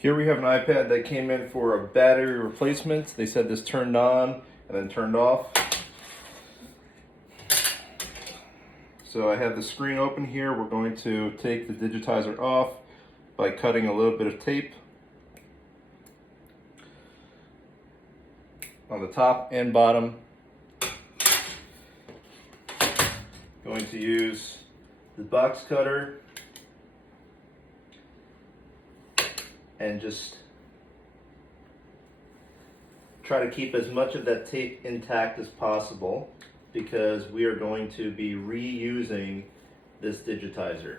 Here we have an iPad that came in for a battery replacement. They said this turned on and then turned off. So I have the screen open here. We're going to take the digitizer off by cutting a little bit of tape on the top and bottom. Going to use the box cutter and just try to keep as much of that tape intact as possible because we are going to be reusing this digitizer.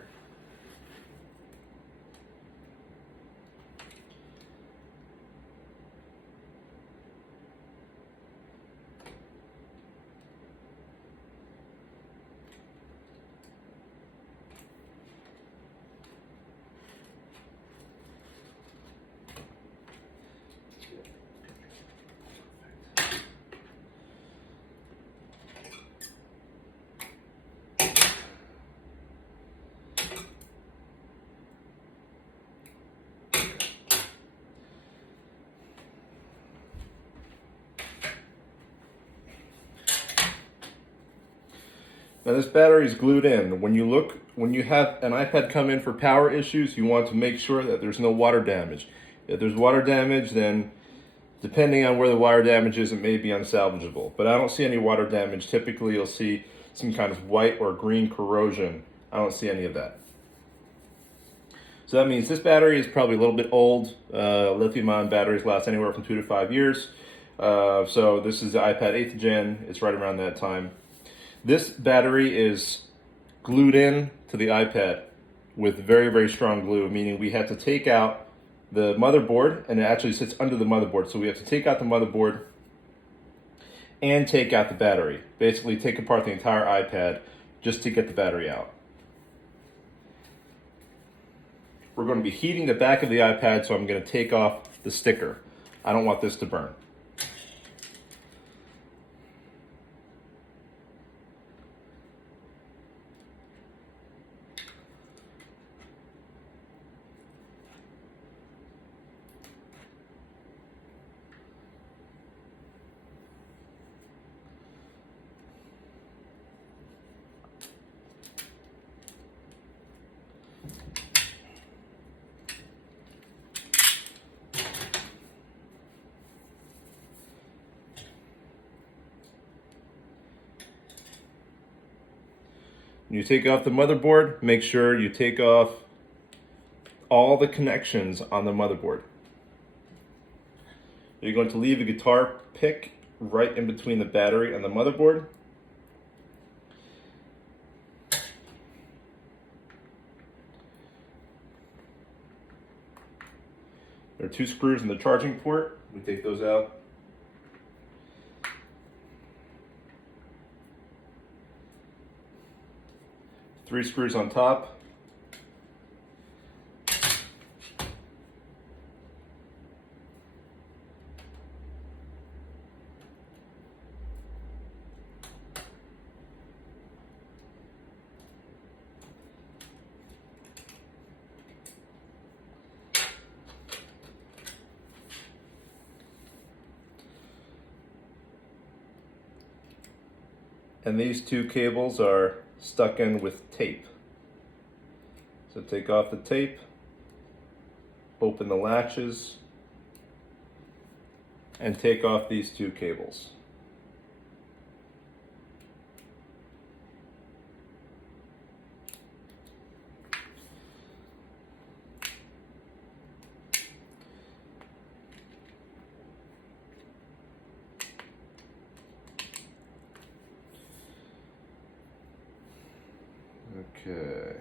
Now this battery is glued in. When you have an iPad come in for power issues, you want to make sure that there's no water damage. If there's water damage, then depending on where the water damage is, it may be unsalvageable. But I don't see any water damage. Typically you'll see some kind of white or green corrosion. I don't see any of that. So that means this battery is probably a little bit old. Lithium-ion batteries last anywhere from 2 to 5 years. So this is the iPad 8th gen. It's right around that time. This battery is glued in to the iPad with very, very strong glue, meaning we had to take out the motherboard, and it actually sits under the motherboard. So we have to take out the motherboard and take out the battery. Basically take apart the entire iPad just to get the battery out. We're going to be heating the back of the iPad, so I'm going to take off the sticker. I don't want this to burn. When you take off the motherboard, make sure you take off all the connections on the motherboard. You're going to leave a guitar pick right in between the battery and the motherboard. There are 2 screws in the charging port. We take those out. Three screws on top. And these 2 cables are stuck in with tape. So take off the tape, open the latches, and take off these 2 cables. Okay.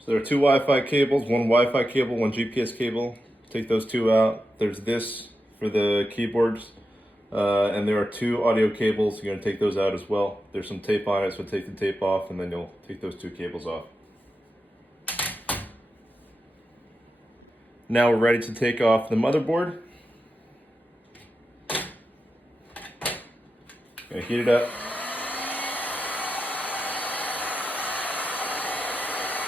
So there are two Wi-Fi cables, one Wi-Fi cable, one GPS cable. Take those two out. There's this for the keyboards. And there are two audio cables. You're going to take those out as well. There's some tape on it, so take the tape off and then you'll take those two cables off. Now we're ready to take off the motherboard. Gonna heat it up.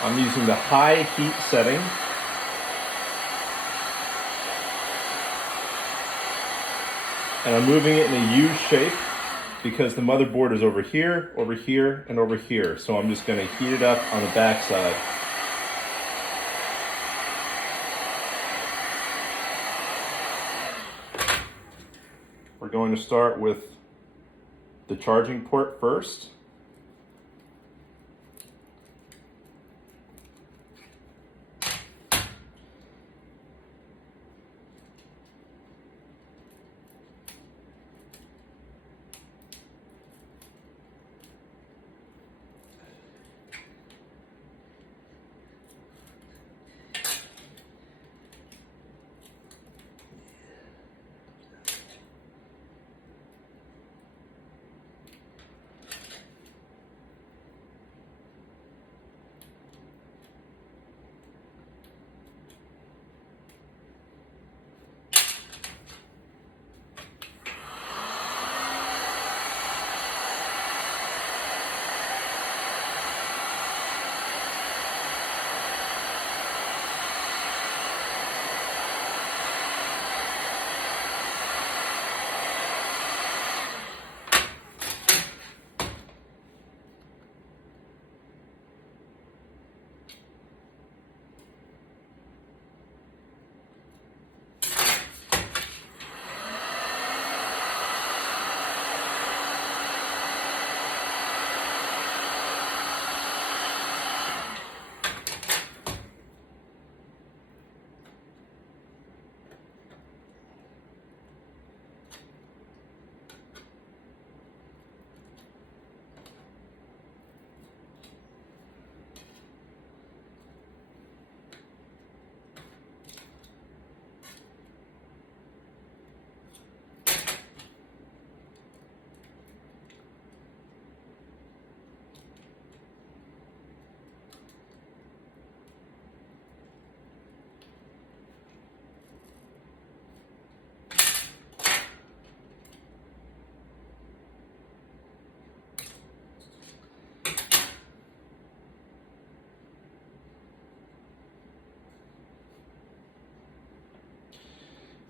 I'm using the high heat setting. And I'm moving it in a U shape because the motherboard is over here, and over here. So I'm just gonna heat it up on the back side. We're going to start with the charging port first.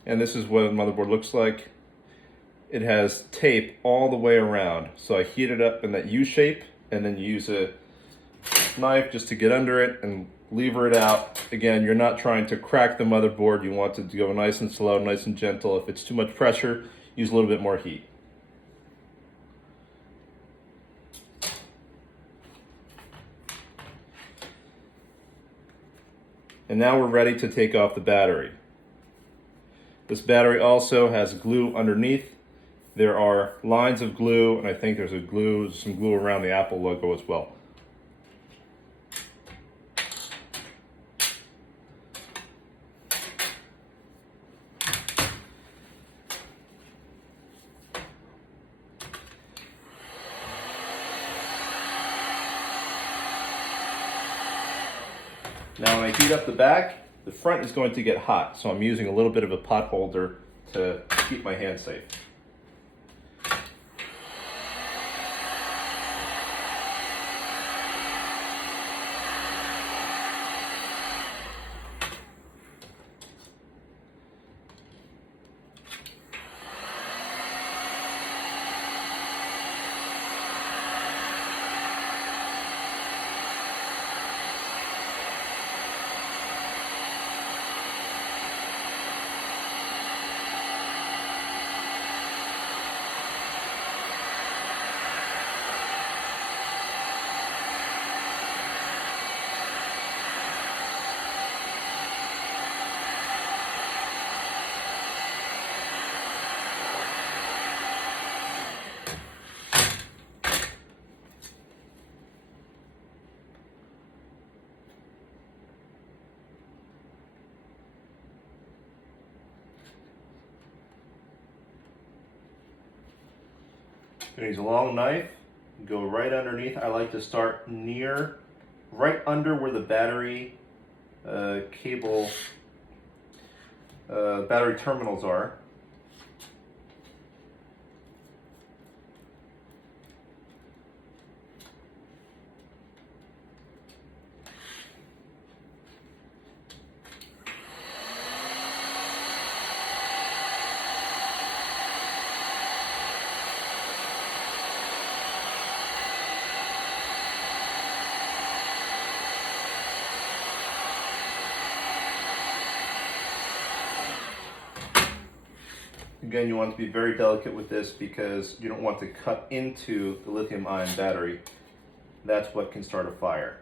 And this is what the motherboard looks like. It has tape all the way around. So I heat it up in that U shape and then use a knife just to get under it and lever it out. Again, you're not trying to crack the motherboard. You want it to go nice and slow, nice and gentle. If it's too much pressure, use a little bit more heat. And now we're ready to take off the battery. This battery also has glue underneath. There are lines of glue, and I think there's some glue around the Apple logo as well. Now when I heat up the back, the front is going to get hot, so I'm using a little bit of a pot holder to keep my hand safe. You're gonna use a long knife, go right underneath. I like to start right under where the battery cable, battery terminals are. Again, you want to be very delicate with this because you don't want to cut into the lithium-ion battery. That's what can start a fire.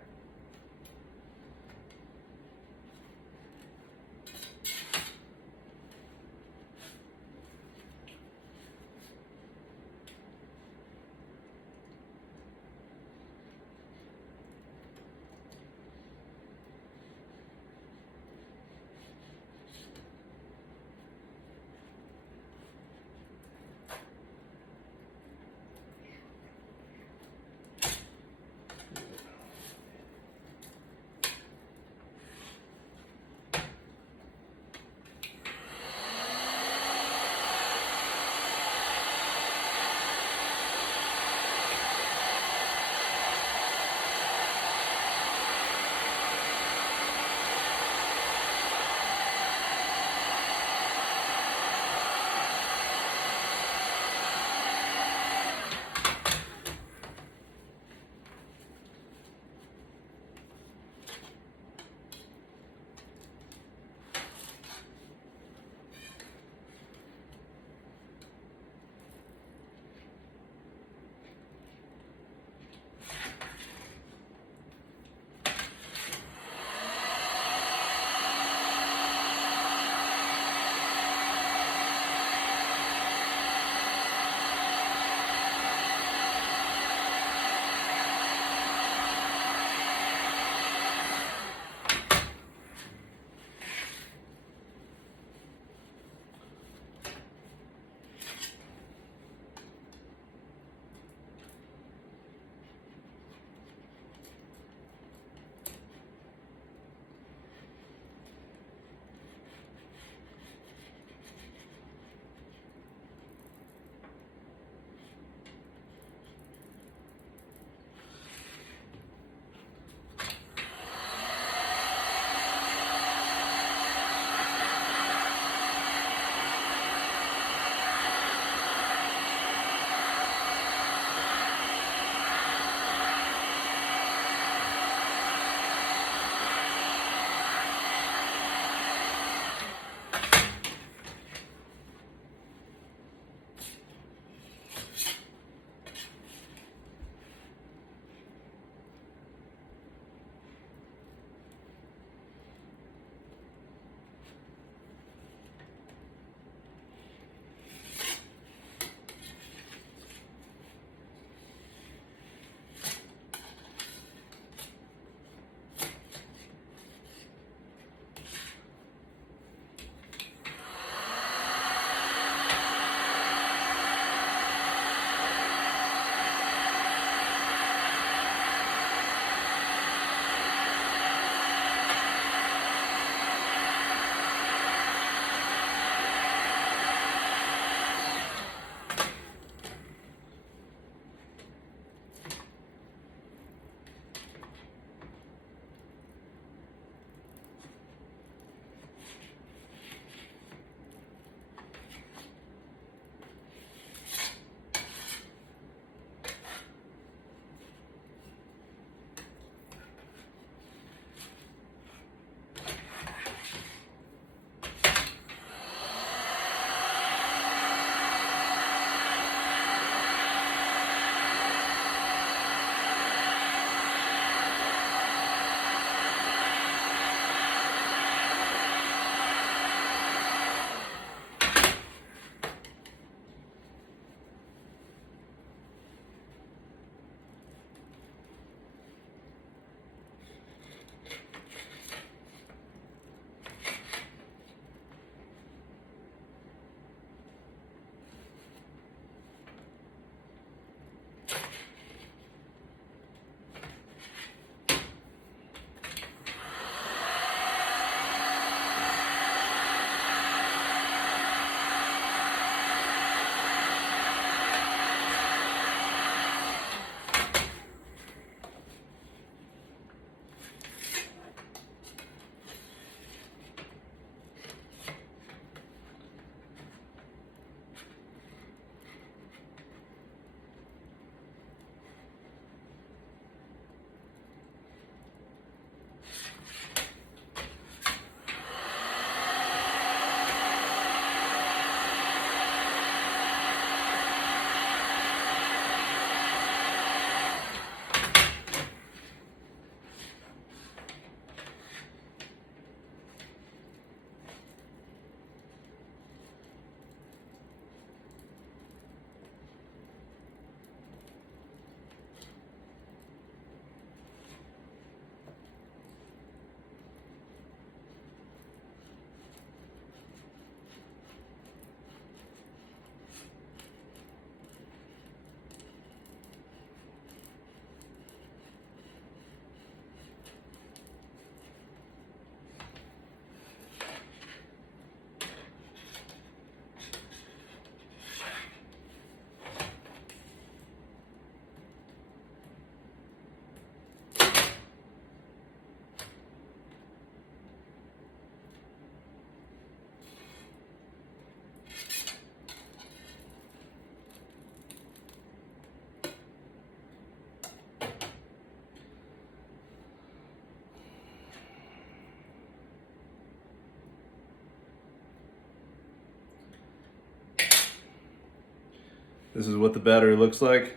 This is what the battery looks like.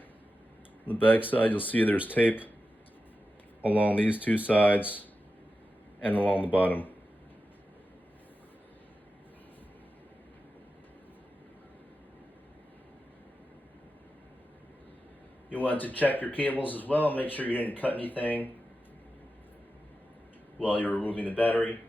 On the back side, you'll see there's tape along these two sides and along the bottom. You want to check your cables as well, make sure you didn't cut anything while you're removing the battery.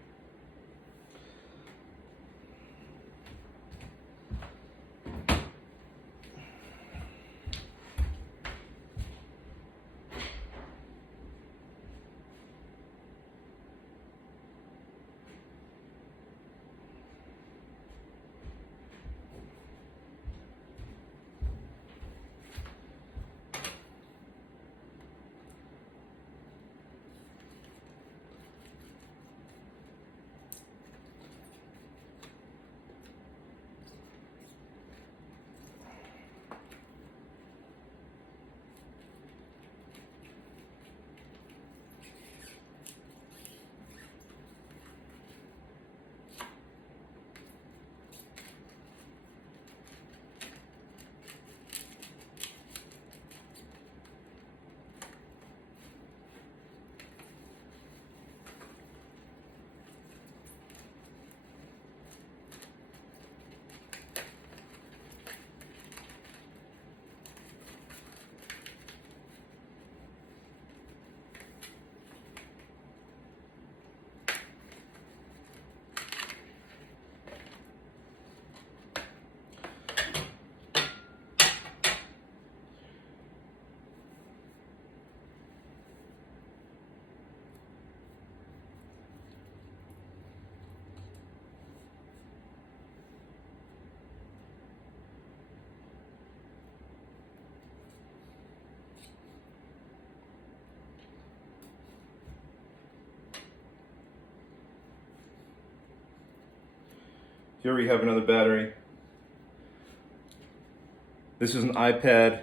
Here we have another battery. This is an iPad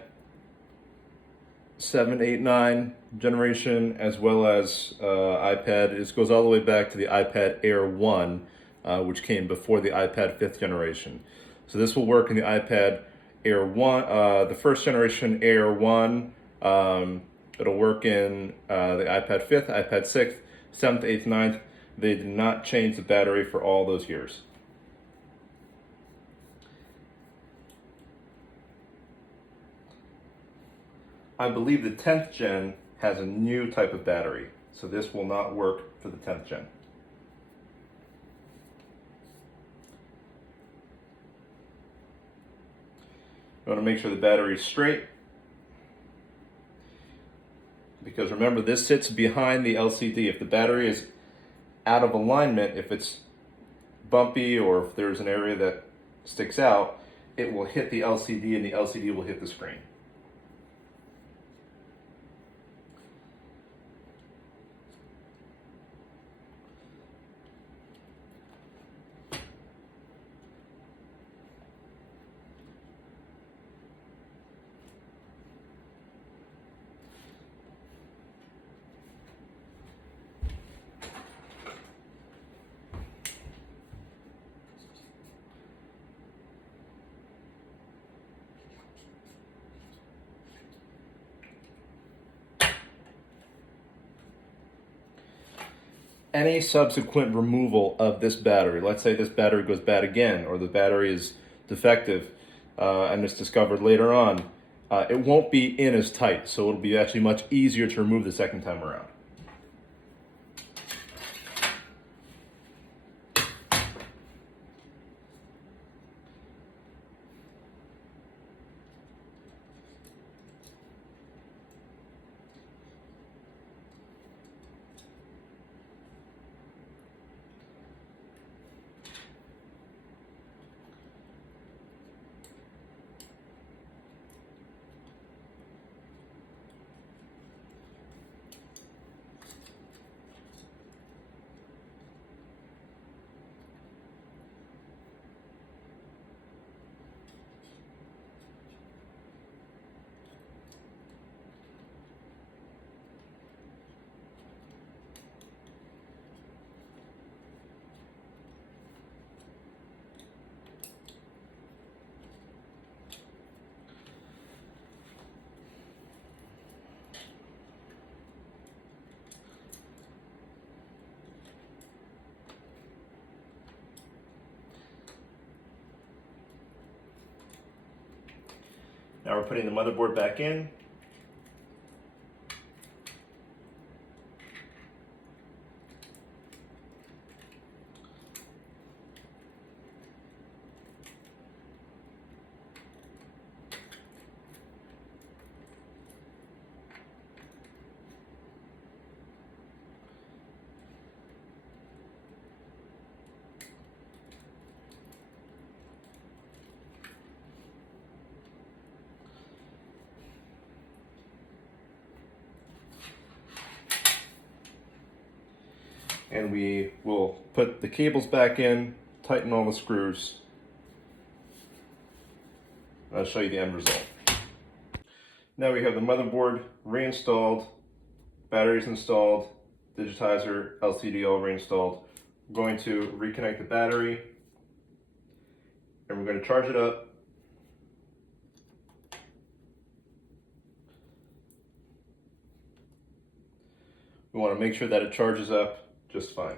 7, 8, 9 generation, as well as iPad. This goes all the way back to the iPad Air 1, which came before the iPad 5th generation. So this will work in the iPad Air 1, the first generation Air 1. It'll work in the iPad 5th, iPad 6th, 7th, 8th, 9th. They did not change the battery for all those years. I believe the 10th gen has a new type of battery, so this will not work for the 10th gen. You want to make sure the battery is straight, because remember, this sits behind the LCD. If the battery is out of alignment, if it's bumpy or if there's an area that sticks out, it will hit the LCD and the LCD will hit the screen. Any subsequent removal of this battery, let's say this battery goes bad again, or the battery is defective and it's discovered later on, it won't be in as tight, so it'll be actually much easier to remove the second time around. Now we're putting the motherboard back in. And we will put the cables back in, tighten all the screws. I'll show you the end result. Now we have the motherboard reinstalled, batteries installed, Digitizer LCD all reinstalled. We're going to reconnect the battery and we're going to charge it up. We want to make sure that it charges up just fine.